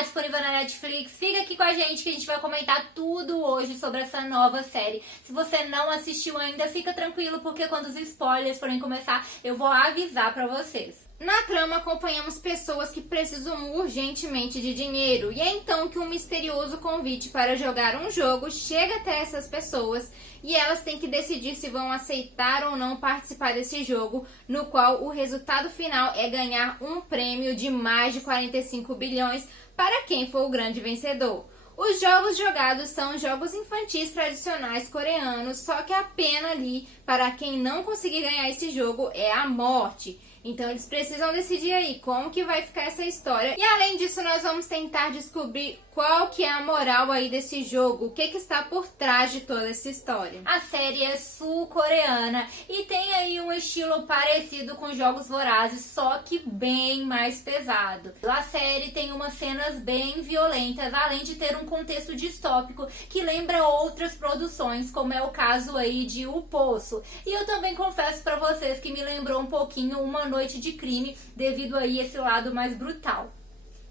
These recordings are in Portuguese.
tá disponível na Netflix. Fica aqui com a gente que a gente vai comentar tudo hoje sobre essa nova série. Se você não assistiu ainda, fica tranquilo, porque quando os spoilers forem começar, eu vou avisar pra vocês. Na trama, acompanhamos pessoas que precisam urgentemente de dinheiro, e é então que um misterioso convite para jogar um jogo chega até essas pessoas e elas têm que decidir se vão aceitar ou não participar desse jogo, no qual o resultado final é ganhar um prêmio de mais de 45 bilhões para quem for o grande vencedor. Os jogos jogados são jogos infantis tradicionais coreanos, só que a pena ali para quem não conseguir ganhar esse jogo é a morte. Então eles precisam decidir aí como que vai ficar essa história. E além disso, nós vamos tentar descobrir qual que é a moral aí desse jogo, o que está por trás de toda essa história. A série é sul-coreana e tem aí um estilo parecido com Jogos Vorazes, só que bem mais pesado. A série tem umas cenas bem violentas, além de ter um contexto distópico que lembra outras produções, como é o caso aí de O Poço. E eu também confesso pra vocês que me lembrou um pouquinho Uma Noite de Crime, devido aí esse lado mais brutal.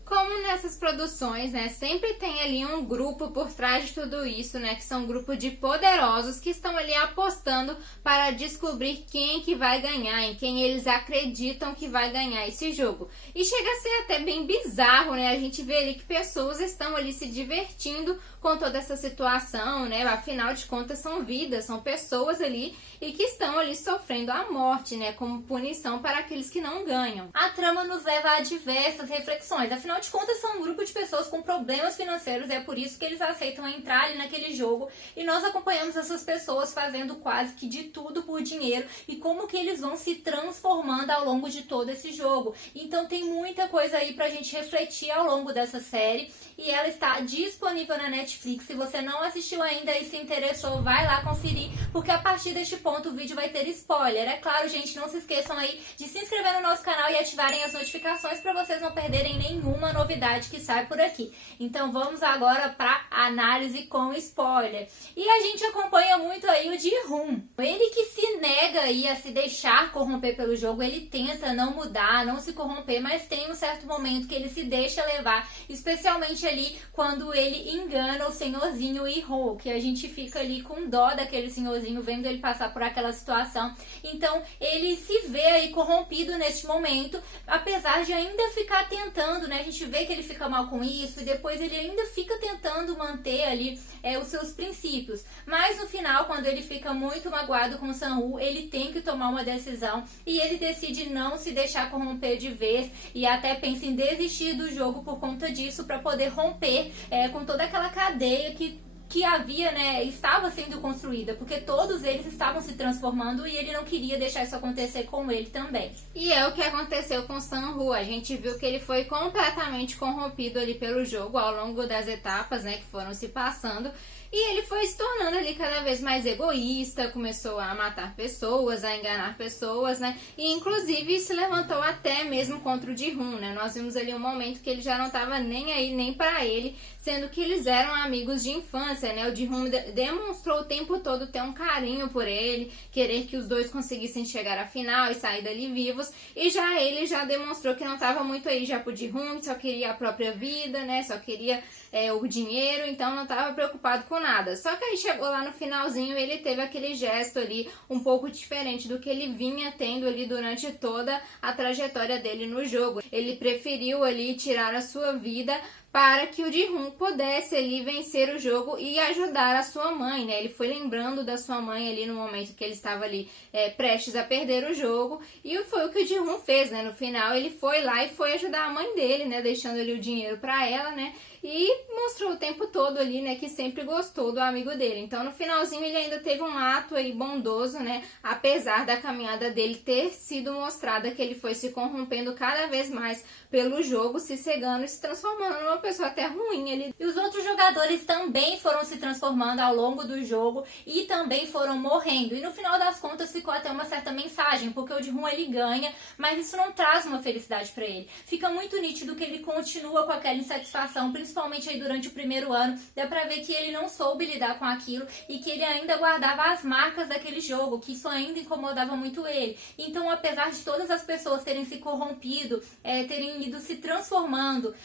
Como nessas produções, né, sempre tem ali um grupo por trás de tudo isso, né, que são um grupo de poderosos que estão ali apostando para descobrir quem que vai ganhar, em quem eles acreditam que vai ganhar esse jogo. E chega a ser até bem bizarro, né, a gente vê ali que pessoas estão ali se divertindo com toda essa situação, né, afinal de contas são vidas, são pessoas ali e que estão ali sofrendo a morte, né, como punição para aqueles que não ganham. A trama nos leva a diversas reflexões, afinal de contas são um grupo de pessoas com problemas financeiros, é por isso que eles aceitam entrar ali naquele jogo, e nós acompanhamos essas pessoas fazendo quase que de tudo por dinheiro e como que eles vão se transformando ao longo de todo esse jogo. Então tem muita coisa aí pra gente refletir ao longo dessa série, e ela está disponível na Netflix. Se você não assistiu ainda e se interessou, vai lá conferir, porque a partir deste ponto o vídeo vai ter spoiler. É claro, gente, não se esqueçam aí de se inscrever no nosso canal e ativarem as notificações para vocês não perderem nenhuma novidade que sai por aqui. Então vamos agora para análise com spoiler. E a gente acompanha muito aí o Ji-hoon. Ele que se nega aí a se deixar corromper pelo jogo, ele tenta não mudar, não se corromper, mas tem um certo momento que ele se deixa levar, especialmente ali quando ele engana o senhorzinho Lee-ho, que a gente fica ali com dó daquele senhorzinho vendo ele passar por aquela situação. Então ele se vê aí corrompido neste momento, apesar de ainda ficar tentando, né? A gente vê que ele fica mal com isso e depois ele ainda fica tentando manter ali os seus princípios. Mas no final, quando ele fica muito magoado com o Sang-woo, ele tem que tomar uma decisão e ele decide não se deixar corromper de vez e até pensa em desistir do jogo por conta disso, para poder romper com toda aquela cadeia que havia, né, estava sendo construída, porque todos eles estavam se transformando e ele não queria deixar isso acontecer com ele também. E é o que aconteceu com Sang-woo. A gente viu que ele foi completamente corrompido ali pelo jogo ao longo das etapas, né, que foram se passando. E ele foi se tornando ali cada vez mais egoísta, começou a matar pessoas, a enganar pessoas, né? E inclusive se levantou até mesmo contra o Ji-hoon, né? Nós vimos ali um momento que ele já não estava nem aí, nem pra ele, sendo que eles eram amigos de infância, né? O Ji-hoon demonstrou o tempo todo ter um carinho por ele, querer que os dois conseguissem chegar à final e sair dali vivos. E já ele já demonstrou que não estava muito aí já pro Ji-hoon, só queria a própria vida, né? Só queria o dinheiro, então não estava preocupado com nada. Só que aí chegou lá no finalzinho e ele teve aquele gesto ali um pouco diferente do que ele vinha tendo ali durante toda a trajetória dele no jogo. Ele preferiu ali tirar a sua vida para que o Ji-hoon pudesse ali vencer o jogo e ajudar a sua mãe, né? Ele foi lembrando da sua mãe ali no momento que ele estava ali prestes a perder o jogo, e foi o que o Ji-hoon fez, né? No final ele foi lá e foi ajudar a mãe dele, né? Deixando ali o dinheiro para ela, né? E mostrou o tempo todo ali, né, que sempre gostou do amigo dele. Então no finalzinho ele ainda teve um ato aí bondoso, né, apesar da caminhada dele ter sido mostrada que ele foi se corrompendo cada vez mais pelo jogo, se cegando e se transformando numa pessoa até ruim ali. E os outros jogadores também foram se transformando ao longo do jogo e também foram morrendo. E no final das contas ficou até uma certa mensagem, porque o Ji-hoon ele ganha, mas isso não traz uma felicidade pra ele. Fica muito nítido que ele continua com aquela insatisfação, principalmente aí durante o primeiro ano. Dá pra ver que ele não soube lidar com aquilo e que ele ainda guardava as marcas daquele jogo, que isso ainda incomodava muito ele. Então, apesar de todas as pessoas terem se corrompido, terem ido se transformando,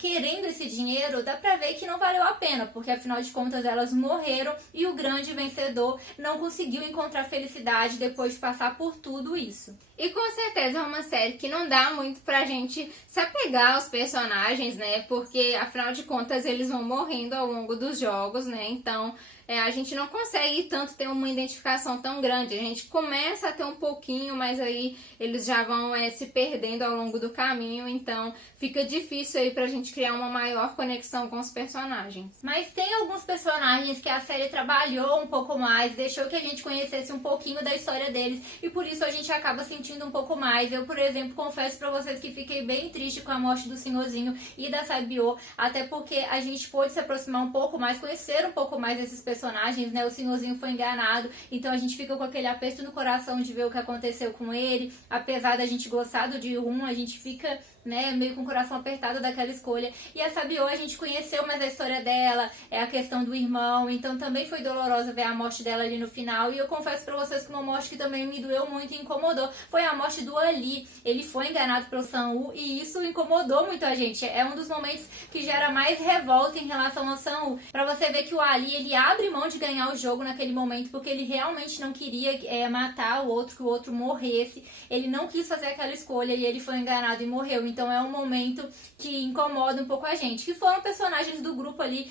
querendo querendo esse dinheiro, dá pra ver que não valeu a pena, porque afinal de contas elas morreram e o grande vencedor não conseguiu encontrar felicidade depois de passar por tudo isso. E com certeza é uma série que não dá muito pra gente se apegar aos personagens, né? Porque afinal de contas eles vão morrendo ao longo dos jogos, né? Então a gente não consegue tanto ter uma identificação tão grande. A gente começa a ter um pouquinho, mas aí eles já vão se perdendo ao longo do caminho. Então fica difícil aí pra gente criar uma maior conexão com os personagens. Mas tem alguns personagens que a série trabalhou um pouco mais, deixou que a gente conhecesse um pouquinho da história deles e por isso a gente acaba sentindo um pouco mais. Eu, por exemplo, confesso pra vocês que fiquei bem triste com a morte do Senhorzinho e da Sabio, até porque a gente pôde se aproximar um pouco mais, conhecer um pouco mais desses personagens, né? O Senhorzinho foi enganado, então a gente fica com aquele aperto no coração de ver o que aconteceu com ele. Apesar da gente gostar do Ji-hoon, a gente fica, né, meio com o coração apertado daquela escolha. E a Sabio, a gente conheceu mais a história dela, a questão do irmão, então também foi dolorosa ver a morte dela ali no final. E eu confesso pra vocês que uma morte que também me doeu muito e incomodou foi a morte do Ali. Ele foi enganado pelo Sang-woo e isso incomodou muito a gente. É um dos momentos que gera mais revolta em relação ao Sang-woo. Pra você ver que o Ali, ele abre mão de ganhar o jogo naquele momento porque ele realmente não queria matar o outro, que o outro morresse. Ele não quis fazer aquela escolha e ele foi enganado e morreu. Então é um momento que incomoda um pouco a gente. Que foram personagens do grupo ali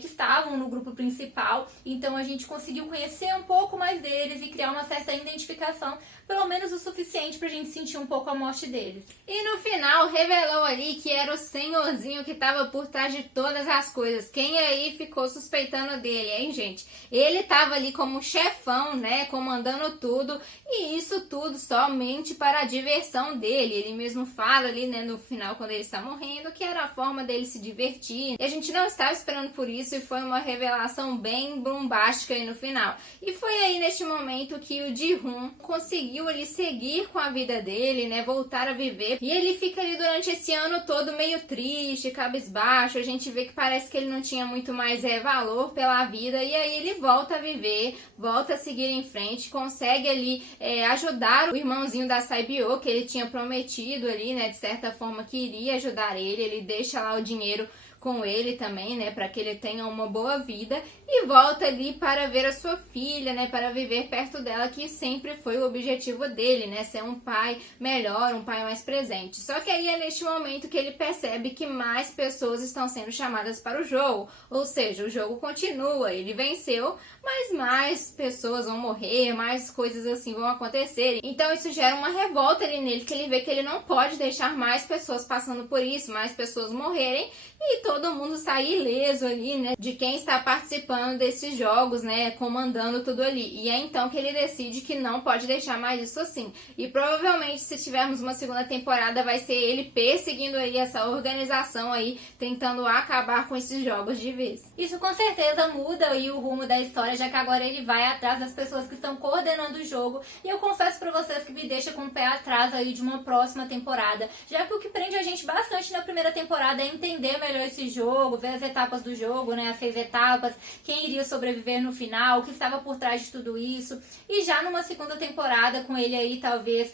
que estavam no grupo principal. Então a gente conseguiu conhecer um pouco mais deles e criar uma certa identificação, pelo menos o suficiente pra gente sentir um pouco a morte deles. E no final revelou ali que era o Senhorzinho que estava por trás de todas as coisas. Quem aí ficou suspeitando dele, hein, gente? Ele estava ali como chefão, né, comandando tudo, e isso tudo somente para a diversão dele. Ele mesmo fala ali, né, no final, quando ele está morrendo, que era a forma dele se divertir. E a gente não estava esperando por isso e foi uma revelação bem bombástica aí no final. E foi aí neste momento que o Ji-hoon conseguiu ele seguir com a vida dele, né, voltar a viver. E ele fica ali durante esse ano todo meio triste, cabisbaixo. A gente vê que parece que ele não tinha muito mais valor pela vida. E aí ele volta a viver, volta a seguir em frente, consegue ali ajudar o irmãozinho da Sabio, que ele tinha prometido ali, né, de certa forma que iria ajudar ele. Ele deixa lá o dinheiro com ele também, né, para que ele tenha uma boa vida e volta ali para ver a sua filha, né, para viver perto dela, que sempre foi o objetivo dele, né, ser um pai melhor, um pai mais presente. Só que aí é neste momento que ele percebe que mais pessoas estão sendo chamadas para o jogo, ou seja, o jogo continua, ele venceu, mas mais pessoas vão morrer, mais coisas assim vão acontecer. Então isso gera uma revolta ali nele, que ele vê que ele não pode deixar mais pessoas passando por isso, mais pessoas morrerem e todo mundo sair ileso ali, né, de quem está participando desses jogos, né, comandando tudo ali. E é então que ele decide que não pode deixar mais isso assim. E provavelmente, se tivermos uma segunda temporada, vai ser ele perseguindo aí essa organização aí, tentando acabar com esses jogos de vez. Isso com certeza muda aí o rumo da história, já que agora ele vai atrás das pessoas que estão coordenando o jogo. E eu confesso pra vocês que me deixa com o pé atrás aí de uma próxima temporada, já que o que prende a gente bastante na primeira temporada é entender melhor esse jogo, ver as etapas do jogo, né, as 6 etapas, quem iria sobreviver no final, o que estava por trás de tudo isso. E já numa segunda temporada, com ele aí talvez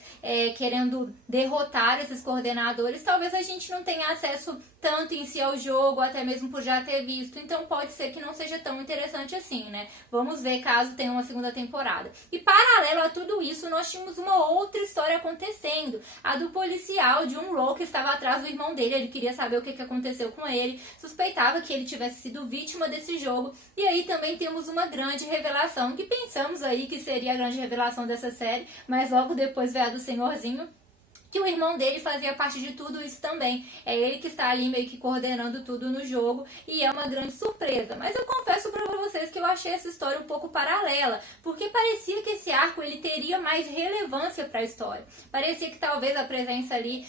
querendo derrotar esses coordenadores, talvez a gente não tenha acesso tanto em si ao jogo, até mesmo por já ter visto. Então pode ser que não seja tão interessante assim, né? Vamos ver caso tenha uma segunda temporada. E paralelo a tudo isso, nós tínhamos uma outra história acontecendo. A do policial Jun-ro, que estava atrás do irmão dele. Ele queria saber o que aconteceu com ele. Suspeitava que ele tivesse sido vítima desse jogo. E aí também temos uma grande revelação, que pensamos aí que seria a grande revelação dessa série, mas logo depois veio a do Senhorzinho, que o irmão dele fazia parte de tudo isso também. É ele que está ali meio que coordenando tudo no jogo e é uma grande surpresa. Mas eu confesso pra vocês que eu achei essa história um pouco paralela, porque parecia que esse arco ele teria mais relevância para a história. Parecia que talvez a presença ali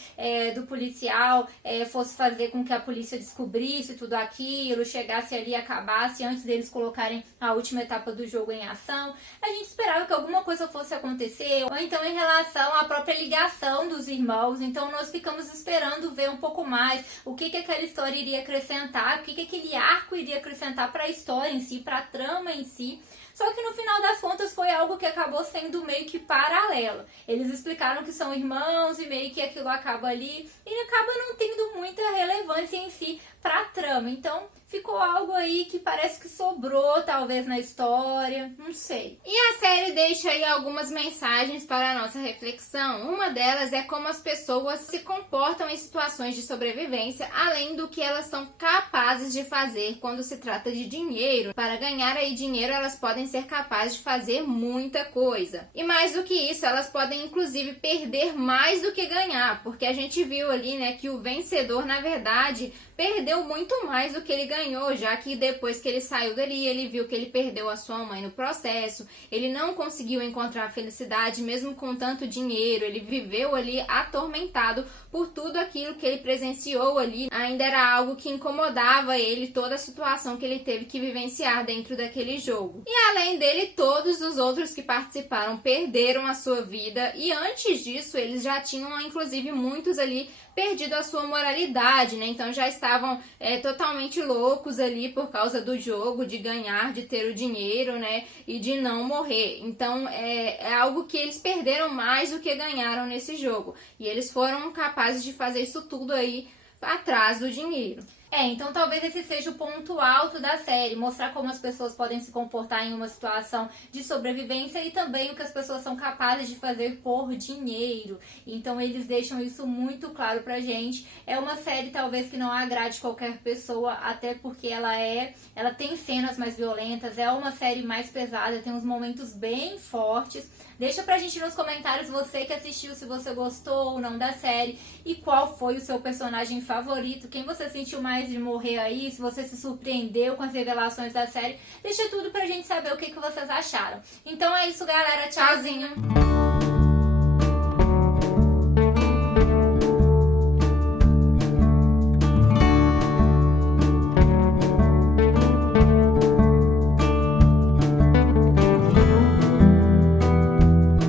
do policial fosse fazer com que a polícia descobrisse tudo aquilo, chegasse ali e acabasse antes deles colocarem a última etapa do jogo em ação. A gente esperava que alguma coisa fosse acontecer, ou então em relação à própria ligação dos irmãos. Então nós ficamos esperando ver um pouco mais o que aquela história iria acrescentar, o que aquele arco iria acrescentar para a história em si, para a trama em si. Só que no final das contas foi algo que acabou sendo meio que paralelo. Eles explicaram que são irmãos e meio que aquilo acaba ali e acaba não tendo muita relevância relevância em si pra trama. Então, ficou algo aí que parece que sobrou, talvez, na história, não sei. E a série deixa aí algumas mensagens para a nossa reflexão. Uma delas é como as pessoas se comportam em situações de sobrevivência, além do que elas são capazes de fazer quando se trata de dinheiro. Para ganhar aí dinheiro, elas podem ser capazes de fazer muita coisa. E mais do que isso, elas podem inclusive perder mais do que ganhar, porque a gente viu ali, né, que o vencedor, na verdade, perdeu muito mais do que ele ganhou, já que depois que ele saiu dali, ele viu que ele perdeu a sua mãe no processo, ele não conseguiu encontrar felicidade mesmo com tanto dinheiro, ele viveu ali atormentado por tudo aquilo que ele presenciou ali, ainda era algo que incomodava ele, toda a situação que ele teve que vivenciar dentro daquele jogo. E além dele, todos os outros que participaram perderam a sua vida, e antes disso, eles já tinham, inclusive, muitos ali perdido a sua moralidade, né? Então já estavam totalmente loucos ali por causa do jogo, de ganhar, de ter o dinheiro, né? E de não morrer. Então é algo que eles perderam mais do que ganharam nesse jogo. E eles foram capazes de fazer isso tudo aí atrás do dinheiro. Então talvez esse seja o ponto alto da série, mostrar como as pessoas podem se comportar em uma situação de sobrevivência e também o que as pessoas são capazes de fazer por dinheiro. Então eles deixam isso muito claro pra gente. É uma série talvez que não agrade qualquer pessoa, até porque ela tem cenas mais violentas, é uma série mais pesada, tem uns momentos bem fortes. Deixa pra gente nos comentários você que assistiu, se você gostou ou não da série e qual foi o seu personagem favorito, quem você sentiu mais de morrer aí, se você se surpreendeu com as revelações da série. Deixa tudo pra gente saber o que vocês acharam. Então é isso, galera. Tchauzinho!